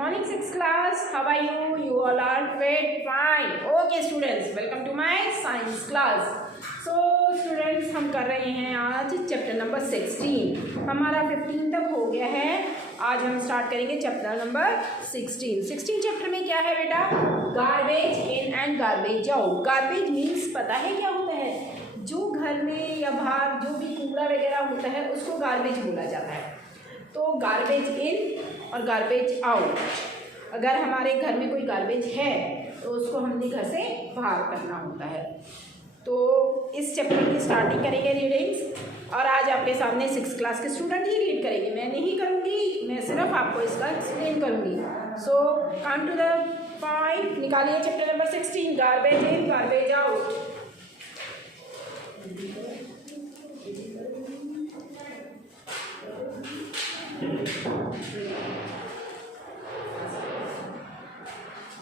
morning, sixth class. How are you? You all are great, fine. Okay, students, welcome to my science class. So, students, हम कर रहे हैं आज chapter number 16. हमारा 15 तक हो गया है. आज हम स्टार्ट करेंगे चैप्टर नंबर 16. 16 चैप्टर में क्या है बेटा? Garbage in and garbage out. Garbage means पता है क्या होता है? जो घर में या बाहर जो भी कूड़ा वगैरह होता है उसको गार्बेज बोला जाता है. तो गार्बेज इन और गार्बेज आउट. अगर हमारे घर में कोई गार्बेज है तो उसको हमने घर से बाहर करना होता है. तो इस चैप्टर की स्टार्टिंग करेंगे रीडिंग्स. और आज आपके सामने 6th क्लास के स्टूडेंट ही रीड करेंगे. मैं नहीं करूँगी, मैं सिर्फ आपको इसका एक्सप्लेन करूँगी. सो कम टू द पॉइंट. निकालिए chapter number 16, garbage in garbage out.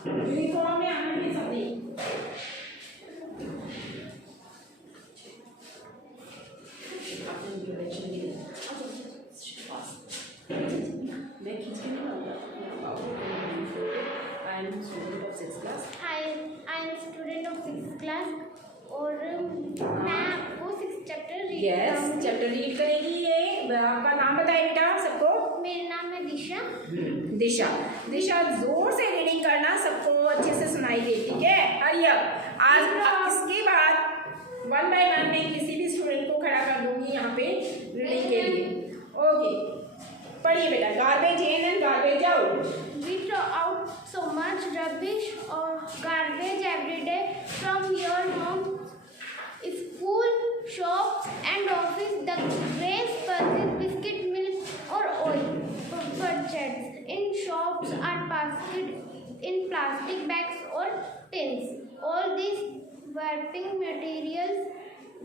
Uniform में आने की सभी और मैं आपको 6th चैप्टर चैप्टर रीड करेगी. ये आपका नाम बताए बेटा सबको. मेरा नाम है दिशा. दिशा जोर से रीडिंग करना, सबको अच्छे से सुनाई दे. ठीक है, आइए. आज इसके बाद 1 by 1 में किसी भी स्टूडेंट को खड़ा कर दूंगी यहाँ पे रीडिंग के लिए. ओके, पढ़िए बेटा. Garbage in and garbage out. We throw out so much rubbish or garbage every day from your home, school, shops and office. The waste purchase biscuit, milk or oil purchased in shops are packed in plastic bags or tins. All these wrapping materials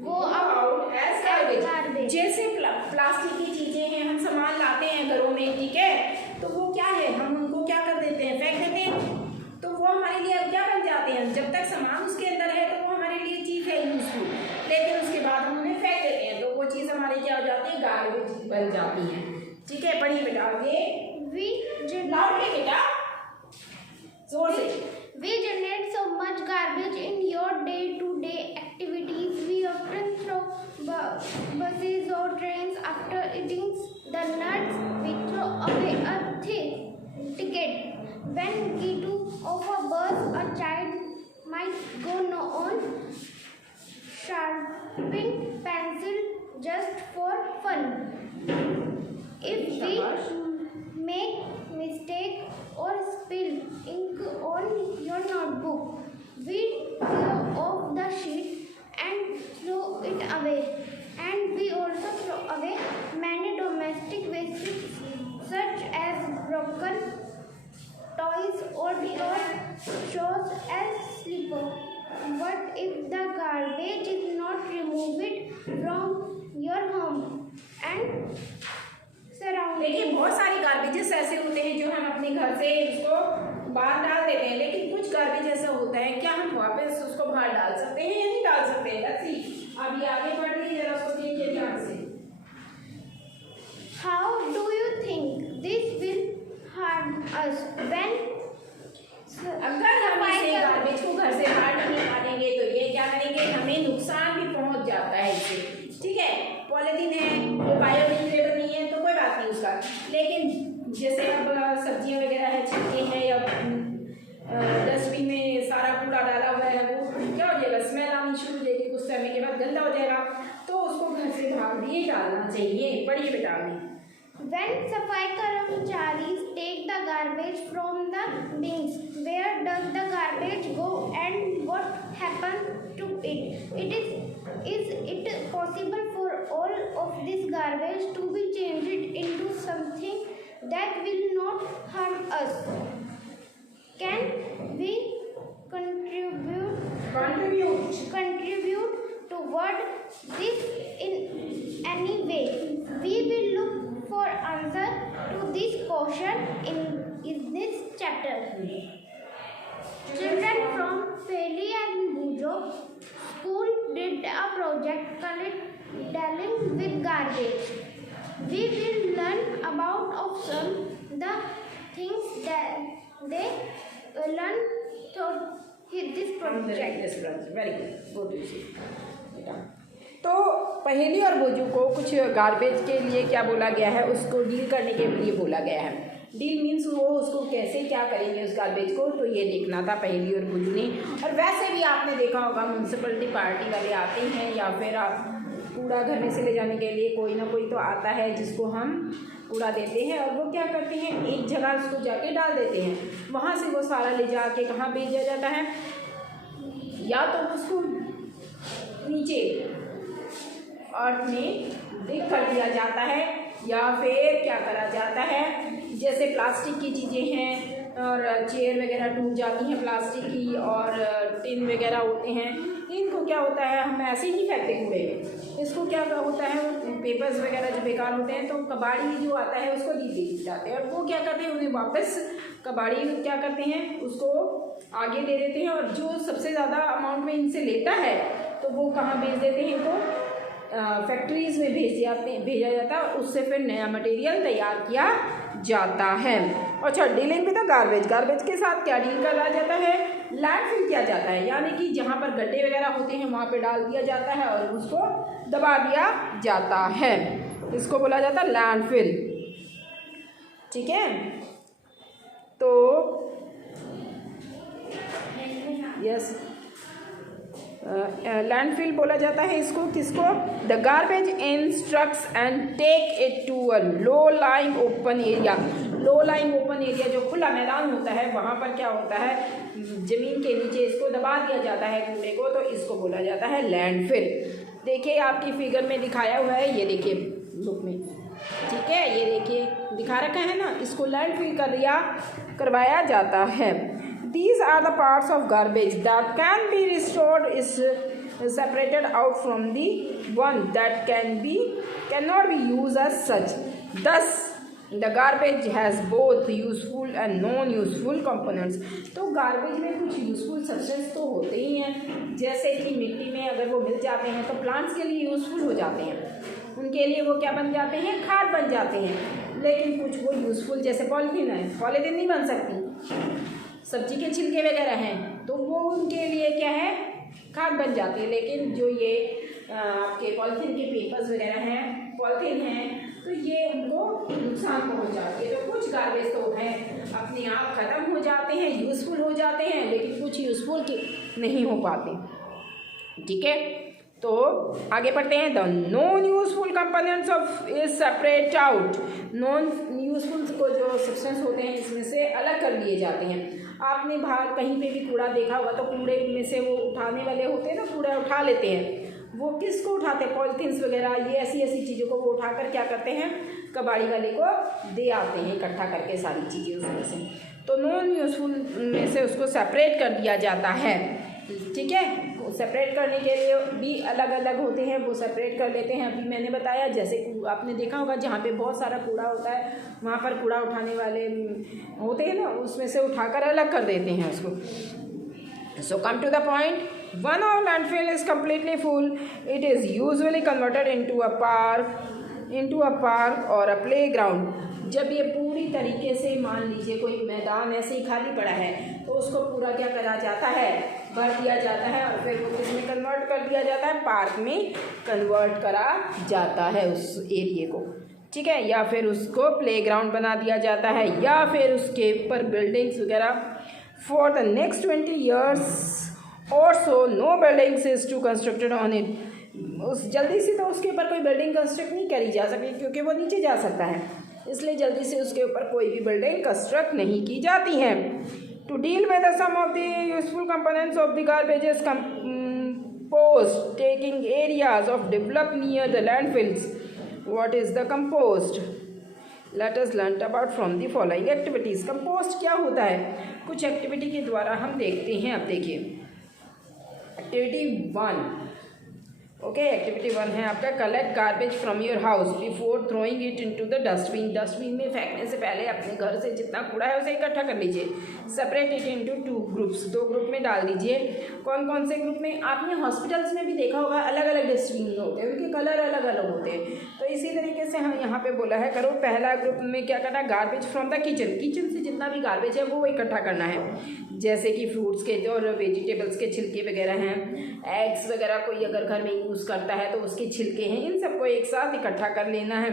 go out as garbage. जैसे plastic की चीजें हैं, हम सामान लाते हैं घरों में, ठीक है, तो वो क्या है, हम उनको क्या कर देते हैं, फेंक देते हैं. तो वो हमारे लिए अब क्या बन जाते हैं? जब तक सामान उसके अंदर है तो वो हमारे लिए चीज़ है यूजफुल, लेकिन उसके बाद हम उन्हें फेंक देते हैं तो वो चीज़ हमारी क्या हो जाती है? गार्बेज बन जाती है. ठीक है, पढ़िए बेटा आगे. लाउडली बेटा, जोर से. We generate so much garbage in your day-to-day activities. We often throw buses or trains after eating the nuts. We throw away a ticket. When get off a bus, a child might go on sharpening pencil just for fun. If we make mistake or spill ink on your notebook, we tear off the sheet and throw it away. And we also throw away many domestic wastes such as broken toys or straws as slipper. What if the garbage is not removed from your home and देखिए, बहुत सारी garbages ऐसे होते हैं जो हम अपने घर से उसको बाहर डाल देते हैं, लेकिन कुछ गार्बेज ऐसा होता है, क्या हम वापस उसको बाहर डाल सकते हैं या नहीं डाल सकते हैं? Let's see. अभी आगे बढ़ रही है, जरा उसको देखिए ध्यान से. How do you think this will harm us when अगर हम इसे गार्बेज को घर से बाहर नहीं निकालेंगे तो ये क्या करेंगे? हमें नुकसान भी पहुंच जाता है इससे. ठीक है, पॉलीथीन है, वो बायोडिग्रेडेबल नहीं है तो कोई बात नहीं उसका, लेकिन जैसे अब सब्जियां वगैरह है, छिलके हैं, या डस्टबिन में सारा कूड़ा डाला हुआ है, वो क्या हो जाएगा? स्मेल आनी शुरू हो जाएगी, कुछ समय के बाद गंदा हो जाएगा. तो उसको घर से बाहर भी डालना चाहिए. पढ़िए बेटा आगे. When सफाई कर्मचारी take the garbage from the bins, where does the garbage go and what happens to it? Is it possible for all of this garbage to be changed into something that will not harm us? Can we contribute toward this in any way? We will look for answer to this question in this chapter. Children from Feli and Bujo school did a project dealing with garbage. We will learn about of some the things that they learn through this project. Very good बेटा। तो पहेली और बोझू को कुछ garbage के लिए क्या बोला गया है, उसको डील करने के लिए बोला गया है। डील मीन्स वो उसको कैसे क्या करेंगे उस गार्बेज को, तो ये देखना था पहेली और बोझू ने। और वैसे भी आपने देखा होगा म्यूनसिपलिटी पार्टी वाले आते हैं या फिर आप कूड़ा घर में से ले जाने के लिए कोई ना कोई तो आता है जिसको हम कूड़ा देते हैं, और वो क्या करते हैं एक जगह उसको जाके डाल देते हैं, वहाँ से वो सारा ले जाके कहाँ भेजा जाता है, या तो उसको नीचे अर्थ में डिग कर दिया जाता है, या फिर क्या करा जाता है, जैसे प्लास्टिक की चीज़ें हैं और चेयर वगैरह टूट जाती हैं प्लास्टिक की, और टिन वगैरह होते हैं, इनको क्या होता है हम ऐसे ही फेंकते कूड़े में। इसको क्या होता है पेपर्स वगैरह जो बेकार होते हैं तो कबाड़ी जो आता है उसको दे जाते हैं, और वो क्या करते हैं उन्हें वापस कबाड़ी क्या करते हैं उसको आगे दे देते हैं, और जो सबसे ज़्यादा अमाउंट में इनसे लेता है तो वो कहाँ भेज देते हैं, इनको फैक्ट्रीज़ में भेजा जाता है, उससे फिर नया मटेरियल तैयार किया जाता है। अच्छा, dealing with the garbage, garbage के साथ क्या डील करा जाता है, लैंडफिल किया जाता है, यानी कि जहाँ पर गड्ढे वगैरह होते हैं वहाँ पे डाल दिया जाता है और उसको दबा दिया जाता है, इसको बोला जाता है लैंडफिल। ठीक है, तो यस लैंडफिल बोला जाता है इसको, किसको, the garbage instructs and take it to a low lying open area. Low lying open area जो खुला मैदान होता है वहाँ पर क्या होता है ज़मीन के नीचे इसको दबा दिया जाता है कूड़े को, तो इसको बोला जाता है लैंडफिल। देखिए आपकी फिगर में दिखाया हुआ है, ये देखिए बुक में, ठीक है, ये देखिए दिखा रखा है ना, इसको लैंडफिल करवाया जाता है। These are the parts of garbage that can be restored is separated out from the one that cannot be used as such. Thus, the garbage has both useful and non-useful components. तो garbage में कुछ useful substance तो होते ही हैं, जैसे कि मिट्टी में अगर वो मिल जाते हैं तो plants के लिए useful हो जाते हैं, उनके लिए वो क्या बन जाते हैं, खाद बन जाते हैं। लेकिन कुछ वो useful जैसे पॉलीथीन है, पॉलीथीन नहीं बन सकती, सब्जी के छिलके वगैरह हैं तो वो उनके लिए क्या है, खाद बन जाती है। लेकिन जो ये आपके पॉलीथीन के पेपर्स वगैरह हैं, पॉलीथीन हैं, तो ये उनको नुकसान पहुंचाती है। तो कुछ गार्बेज तो हैं अपने आप ख़त्म हो जाते हैं, यूज़फुल हो जाते हैं, लेकिन कुछ यूज़फुल नहीं हो पाते। ठीक है, तो आगे पढ़ते हैं। The non useful components of is separate out. Non useful को जो सब्सटेंस होते हैं इसमें से अलग कर लिए जाते हैं। आपने बाहर कहीं पे भी कूड़ा देखा होगा तो कूड़े में से वो उठाने वाले होते हैं ना, कूड़ा उठा लेते हैं, वो किसको उठाते हैं, पॉलीथीन्स वगैरह, ये ऐसी ऐसी चीज़ों को वो उठाकर क्या करते हैं, कबाड़ी वाले को दे आते हैं इकट्ठा करके सारी चीज़ें उसमें से। तो नॉन यूजफुल में से उसको सेपरेट कर दिया जाता है। ठीक है, सेपरेट करने के लिए भी अलग अलग होते हैं, वो सेपरेट कर लेते हैं। अभी मैंने बताया, जैसे आपने देखा होगा जहाँ पे बहुत सारा कूड़ा होता है वहाँ पर कूड़ा उठाने वाले होते हैं ना, उसमें से उठाकर अलग कर देते हैं उसको। So come to the point, one of landfill is completely full, it is usually converted into a park और अ प्ले ग्राउंड। जब ये पूरी तरीके से, मान लीजिए कोई मैदान ऐसे ही खाली पड़ा है तो उसको पूरा क्या करा जाता है, भर दिया जाता है, और फिर वो किसमें कन्वर्ट कर दिया जाता है, पार्क में कन्वर्ट करा जाता है उस एरिए को। ठीक है, या फिर उसको प्लेग्राउंड बना दिया जाता है, या फिर उसके ऊपर बिल्डिंग्स वगैरह। फॉर द नेक्स्ट 20 years और so no buildings is to constructed on it. उस जल्दी से तो उसके ऊपर कोई बिल्डिंग कंस्ट्रक्ट नहीं करी जा सकती क्योंकि वो नीचे जा सकता है, इसलिए जल्दी से उसके ऊपर कोई भी बिल्डिंग कंस्ट्रक्ट नहीं की जाती है। To deal with some of the useful components of the garbages compost taking areas of develop near the landfills. What is the compost? Let us learn about from the following activities. Compost क्या होता है, कुछ activity के द्वारा हम देखते हैं। अब देखिए एक्टिविटी 1, ओके, एक्टिविटी 1 है आपका collect garbage from your house before throwing it into the dustbin. Dustbin में फेंकने से पहले अपने घर से जितना कूड़ा है उसे इकट्ठा कर लीजिए। Separate it into 2 groups, 2 group में डाल दीजिए। कौन कौन से ग्रुप में? आपने हॉस्पिटल्स में भी देखा होगा अलग अलग डस्टबिन होते हैं, उनके कलर अलग अलग होते हैं। तो इसी तरीके से हम यहाँ पे बोला है करो पहला ग्रुप में क्या करना है, garbage from the kitchen. Kitchen से जितना भी गार्बेज है वो इकट्ठा करना है, जैसे कि फ्रूट्स के और वेजिटेबल्स के छिलके वगैरह हैं, एग्स वगैरह कोई अगर घर में यूज़ करता है तो उसके छिलके हैं, इन सबको एक साथ इकट्ठा कर लेना है।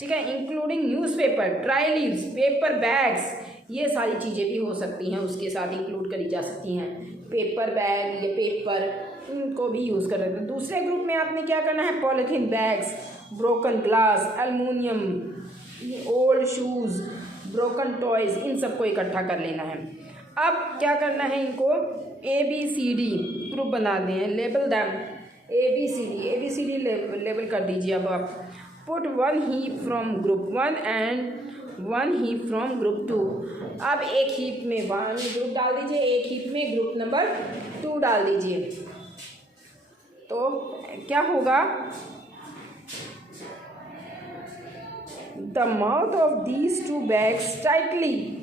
ठीक है, including newspaper, dry leaves, paper bags, ये सारी चीज़ें भी हो सकती हैं, उसके साथ इंक्लूड करी जा सकती हैं। पेपर बैग या पेपर, इनको भी यूज़ कर रहे हैं। दूसरे ग्रुप में आपने क्या करना है, polythene bags, broken glass, aluminium, old shoes, broken toys, इन सबको इकट्ठा कर लेना है। अब क्या करना है, इनको ABCD ग्रुप बना दें, लेबल दैम ABCD लेबल कर दीजिए। अब आप put 1 heap from group 1 and 1 heap from group 2। अब एक हीप में 1 ग्रुप डाल दीजिए, एक हीप में ग्रुप नंबर 2 डाल दीजिए। तो क्या होगा, the mouth of these 2 bags tightly,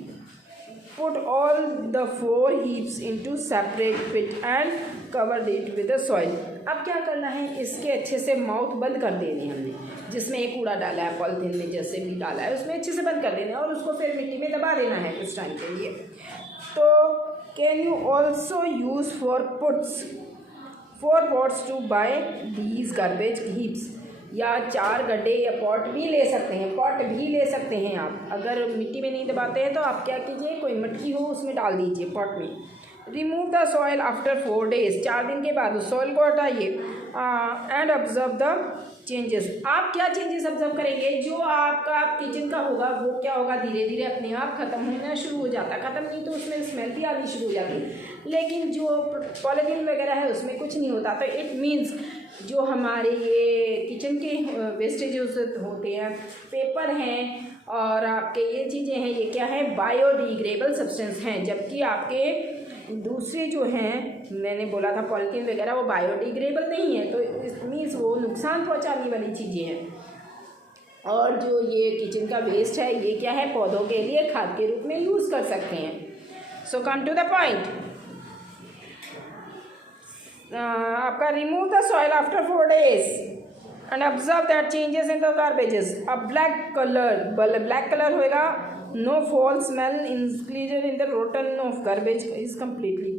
put all the 4 heaps into separate pit and covered it with the soil। अब क्या करना है, इसके अच्छे से माउथ बंद कर देने हैं हमने, जिसमें एक कूड़ा डाला है पॉलिथीन में, जैसे भी डाला है उसमें अच्छे से बंद कर देना है और उसको फिर मिट्टी में दबा देना है कुछ टाइम के लिए। तो can you also use 4 pots to bury these garbage heaps, या 4 गड्ढे या पॉट भी ले सकते हैं आप। अगर मिट्टी में नहीं दबाते हैं तो आप क्या कीजिए, कोई मटकी हो उसमें डाल दीजिए पॉट में। Remove the soil after 4 days, 4 दिन के बाद उस सॉइल को हटाइए। And observe the changes. आप क्या चेंजेस ऑब्जर्व करेंगे, जो आपका किचन का होगा वो क्या होगा, धीरे धीरे अपने आप ख़त्म होना शुरू हो जाता है। ख़त्म नहीं तो उसमें स्मेल भी आनी शुरू हो जाती है, लेकिन जो पॉलीथीन वगैरह है उसमें कुछ नहीं होता। तो इट मीन्स जो हमारे ये किचन के वेस्टेजेस होते हैं, पेपर हैं और आपके ये चीज़ें हैं, ये क्या है, बायोडिग्रेडेबल सब्सटेंस हैं। जबकि आपके दूसरे जो हैं, मैंने बोला था पॉलीथीन वगैरह, वो बायोडिग्रेडेबल नहीं है, तो इट मीन्स वो नुकसान पहुंचाने वाली चीज़ें हैं। और जो ये किचन का वेस्ट है, ये क्या है, पौधों के लिए खाद के रूप में यूज़ कर सकते हैं। So come to the point, आपका remove the soil after 4 days and observe that changes in the garbages. अब ब्लैक कलर होएगा, no foul smell included in the rotten of garbage is completely.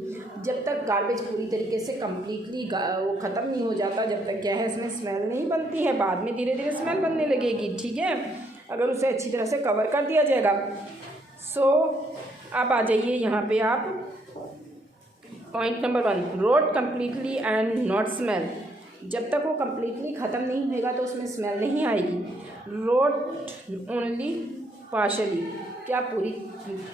जब तक garbage पूरी तरीके से completely वो ख़त्म नहीं हो जाता, जब तक क्या है इसमें स्मेल नहीं बनती है। बाद में धीरे धीरे स्मेल बनने लगेगी, ठीक है, अगर उसे अच्छी तरह से कवर कर दिया जाएगा। सो अब आ जाइए यहाँ पे आप point number 1, rot completely and not smell. जब तक वो कम्प्लीटली ख़त्म नहीं होगा तो उसमें स्मेल नहीं आएगी। रोट ओनली पार्शली, क्या पूरी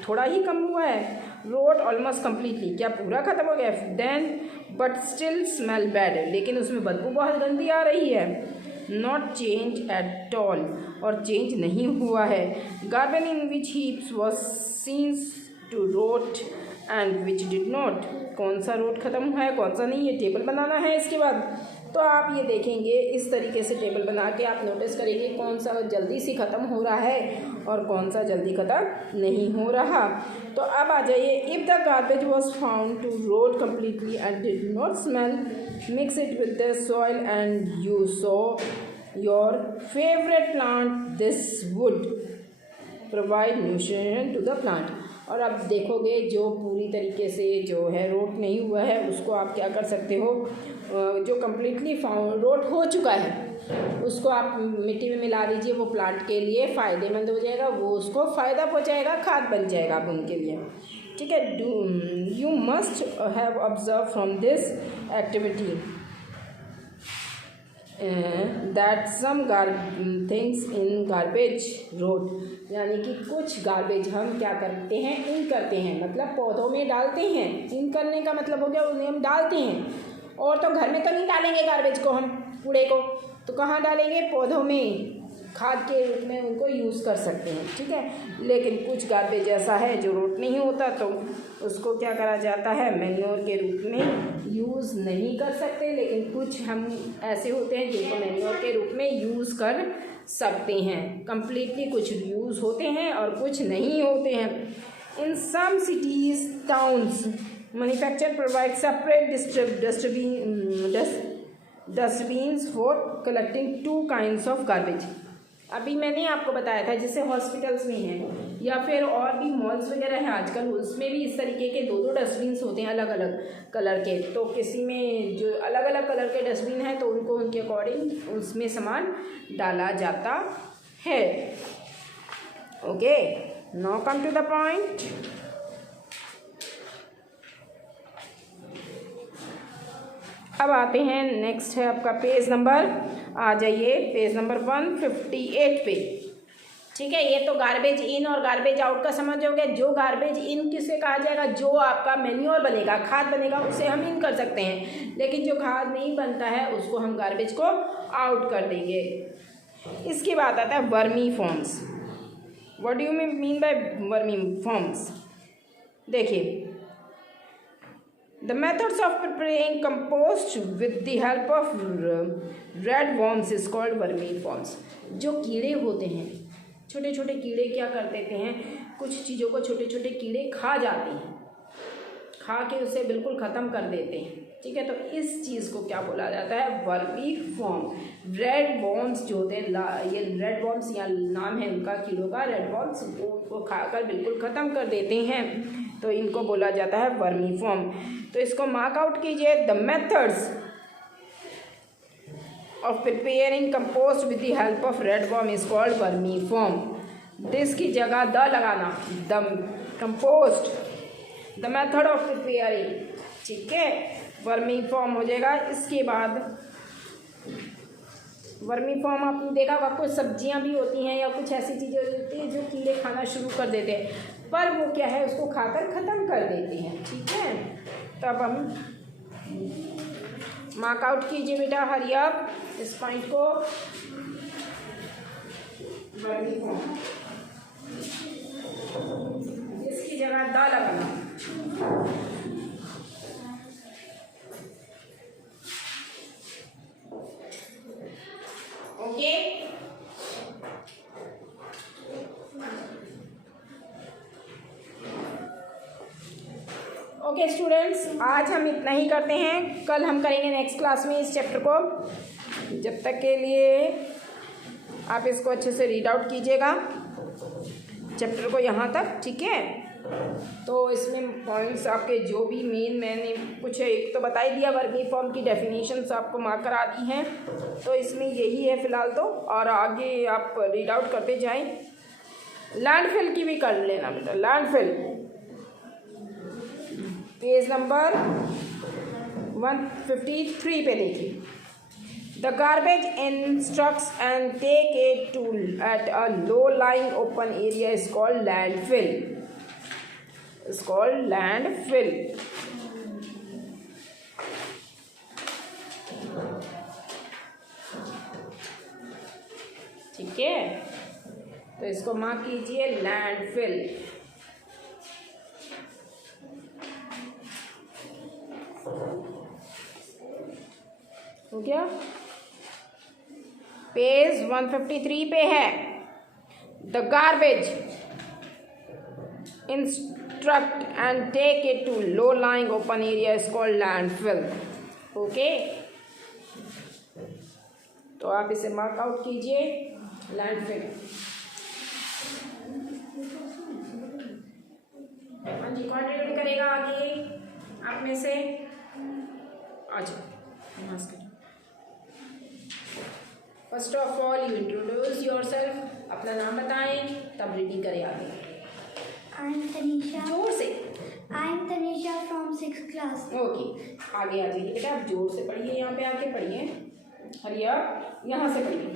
थोड़ा ही कम हुआ है। रोट ऑलमोस्ट कम्प्लीटली, क्या पूरा ख़त्म हो गया। Then but still smell bad, लेकिन उसमें बदबू बहुत गंदी आ रही है। नॉट चेंज एट ऑल, और चेंज नहीं हुआ है। Garbage in which heaps was seems to rot and which did not, कौन सा रोट ख़त्म हुआ है कौन सा नहीं, ये टेबल बनाना है इसके बाद। तो आप ये देखेंगे, इस तरीके से टेबल बना के आप नोटिस करेंगे कौन सा जल्दी से ख़त्म हो रहा है और कौन सा जल्दी ख़त्म नहीं हो रहा। तो अब आ जाइए, if the garbage was found to rot completely and did not smell, mix it with the soil and you sow your favourite plant, this would provide nutrition to the plant. और अब देखोगे जो पूरी तरीके से जो है रोट नहीं हुआ है उसको आप क्या कर सकते हो, जो कम्प्लीटली रोट हो चुका है उसको आप मिट्टी में मिला दीजिए, वो प्लांट के लिए फ़ायदेमंद हो जाएगा, वो उसको फ़ायदा पहुंचाएगा, खाद बन जाएगा अब उनके लिए, ठीक है। You must have observe from this activity that some things in garbage rot, यानी कि कुछ गार्बेज हम क्या करते हैं, इन करते हैं, मतलब पौधों में डालते हैं। इन करने का मतलब हो गया उन्हें हम डालते हैं, और तो घर में तो नहीं डालेंगे गार्बेज को हम, कूड़े को, तो कहाँ डालेंगे, पौधों में। खाद के रूप में उनको यूज़ कर सकते हैं, ठीक है। लेकिन कुछ गार्बेज ऐसा है जो रोट नहीं होता, तो उसको क्या करा जाता है, मैन्योर के रूप में यूज़ नहीं कर सकते। लेकिन कुछ हम ऐसे होते हैं जिनको मैन्योर के रूप में यूज़ कर सकते हैं। कंप्लीटली कुछ यूज़ होते हैं और कुछ नहीं होते हैं। In some cities towns manufacture provide separate dustbins for collecting 2 kinds of garbage. अभी मैंने आपको बताया था जैसे हॉस्पिटल्स में हैं या फिर और भी मॉल्स वगैरह हैं आजकल, उसमें भी इस तरीके के 2-2 डस्टबिन्स होते हैं अलग अलग कलर के। तो किसी में जो अलग अलग कलर के डस्टबिन हैं तो उनको उनके अकॉर्डिंग उसमें सामान डाला जाता है। Okay, now come to the point. अब आते हैं, नेक्स्ट है आपका पेज नंबर, आ जाइए पेज नंबर 158 पे, ठीक है। ये तो गार्बेज इन और गार्बेज आउट का समझोगे। जो गार्बेज इन किसे कहा जाएगा, जो आपका मैन्योर बनेगा, खाद बनेगा, उसे हम इन कर सकते हैं। लेकिन जो खाद नहीं बनता है उसको हम गार्बेज को आउट कर देंगे। इसके बाद आता है vermi forms. What do you mean by vermi forms? देखिए, The methods of preparing compost with the help of red worms is called vermiforms। जो कीड़े होते हैं, छोटे छोटे कीड़े क्या कर देते हैं, कुछ चीज़ों को छोटे छोटे कीड़े खा जाते हैं, खा के उसे बिल्कुल ख़त्म कर देते हैं, ठीक है। तो इस चीज़ को क्या बोला जाता है, वर्मीफॉर्म। रेड वॉर्म्स जो होते हैं, ये रेड वॉर्म्स या नाम है उनका कीड़ों का, रेड वॉर्म्स वो खाकर बिल्कुल ख़त्म कर देते हैं, तो इनको बोला जाता है वर्मीफॉर्म। तो इसको मार्क आउट कीजिए। The methods of preparing compost with the help of red worm is called vermiform. This की जगह द लगाना, the compost, the method of preparing, ठीक है, वर्मीफॉर्म हो जाएगा। इसके बाद वर्मीफॉर्म आपने देखा होगा, कुछ सब्जियां भी होती हैं या कुछ ऐसी चीज़ें होती हैं जो कीड़े खाना शुरू कर देते हैं, पर वो क्या है, उसको खाकर ख़त्म कर देते हैं, ठीक है। तब हम मार्क आउट कीजिए बेटा, हरी अप इस पॉइंट को। वर्मीफॉर्म, इसकी जगह द लगाना। ओके, ओके स्टूडेंट्स, आज हम इतना ही करते हैं। कल हम करेंगे नेक्स्ट क्लास में इस चैप्टर को। जब तक के लिए आप इसको अच्छे से रीड आउट कीजिएगा चैप्टर को यहाँ तक, ठीक है। तो इसमें पॉइंट्स आपके जो भी मेन मैंने कुछ एक तो बता ही दिया, वर्मीफॉर्म की डेफिनेशंस आपको मार्क करा दी हैं, तो इसमें यही है फ़िलहाल तो, और आगे आप रीड आउट करते जाएं। लैंडफिल की भी कर लेना बेटा, लैंडफिल पेज नंबर 153 पे देखिए। The garbage instructs and take it to at a low-lying open area is called landfill. It's called landfill. ठीक है, तो इसको मार्क कीजिए लैंडफिल। हो गया, पेज 153 पे है। The garbage instruct and take it to low lying open area is called landfill. Okay, तो आप इसे मार्क आउट कीजिए, लैंडफिल। हाँ जी, कौन रीड करेगा आगे आप में से? अच्छा, first of all you introduce yourself, अपना नाम बताएं, तब रीडिंग करें आगे। I am Tanisha. जोर से। I am Tanisha from 6th class. Okay, आगे आ जाइए बेटा, आप जोर से पढ़िए, यहाँ पे आके पढ़िए, हरिया यहाँ से पढ़िए।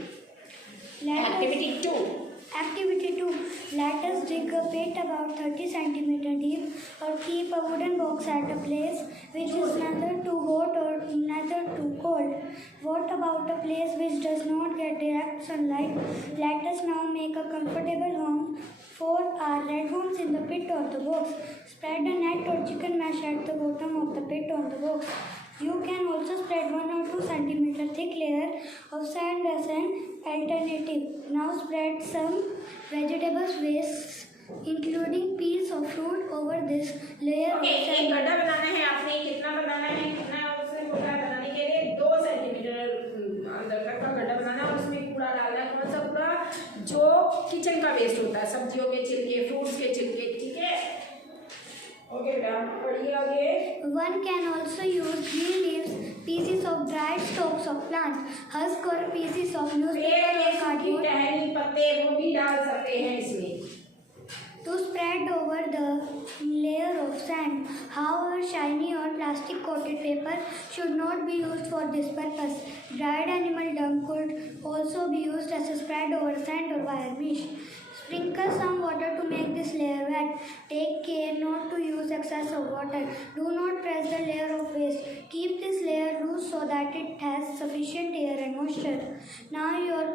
Activity 2। Activity 2. Let us dig a pit about 30 cm deep or keep a wooden box at a place which is neither too hot or neither too cold. What about a place which does not get direct sunlight? Let us now make a comfortable home for our red worms in the pit or the box. Spread a net or chicken mesh at the bottom of the pit or the box. You can also spread 1 or 2 centimeter thick layer of sand as an alternative. Now spread some vegetables wastes including peels of fruit over this layer of एक sand. गड्ढा बनाना है आपने, कितना बनाना है, कितना उससे होता है बनाने के लिए 2 सेंटीमीटर अंदर तक का गड्ढा बनाना है और उसमें कूड़ा डालना है। कौन सा कूड़ा? जो किचन का वेस्ट होता है, सब्जियों के छिलके, फ्रूट्स के छिलके, ठीक है। ओके बेटा पढ़िए आगे। One can also use green leaves, pieces of dried stalks of plants, husk or pieces of newspaper or cardboard टहनी पत्ते वो भी डाल सकते हैं इसमें to spread over the layer of sand. However, shiny or plastic coated paper should not be used for this purpose. Dried animal dung could also be used as a spread over sand or wire mesh. Sprinkle some water to make this layer wet. Take care not to use excess of water. Do not press the layer of waste. Keep this layer loose so that it has sufficient air and moisture. Now your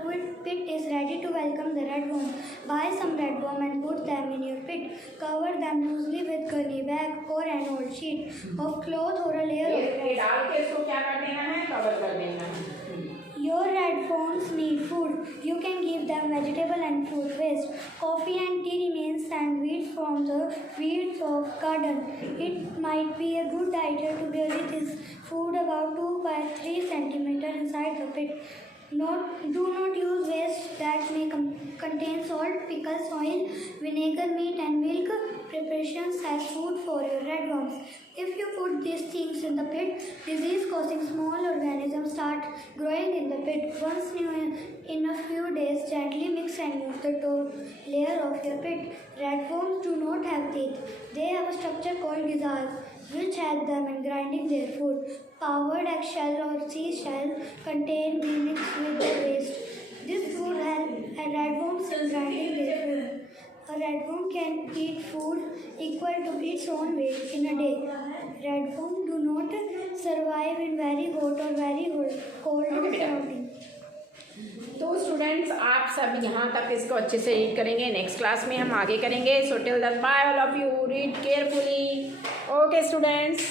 pit is ready to welcome the red worm. Buy some red worm and put them in your pit. Cover them loosely with gunny bag or an old sheet of cloth or a layer of ये डाल के इसको क्या कर देना है? Cover कर देना है। Your red worms need food. You can give them vegetable and fruit waste. Coffee and tea remains and weeds from the weeds of garden. It might be a good idea to bury this food about 2 by 3 centimeter inside the pit. Do not use waste that may contain salt, pickles, oil, vinegar, meat and milk preparations as food for your red worms. If you put these things in the pit, disease-causing small organisms start growing in the pit. Once new in a few days, gently mix and move the top layer of your pit. Red worms do not have teeth. They have a structure called gizzards, which help them in grinding their food. Powdered eggshell or seashell contain mix with the waste. This food helps red worms in grinding their food. A red worm can eat food equal to its own weight in a day. Red worms do not survive in very hot or very cold surroundings. तो students आप सब यहाँ तक इसको अच्छे से read करेंगे। Next class में हम आगे करेंगे। So till then bye all of you, read carefully. Okay students.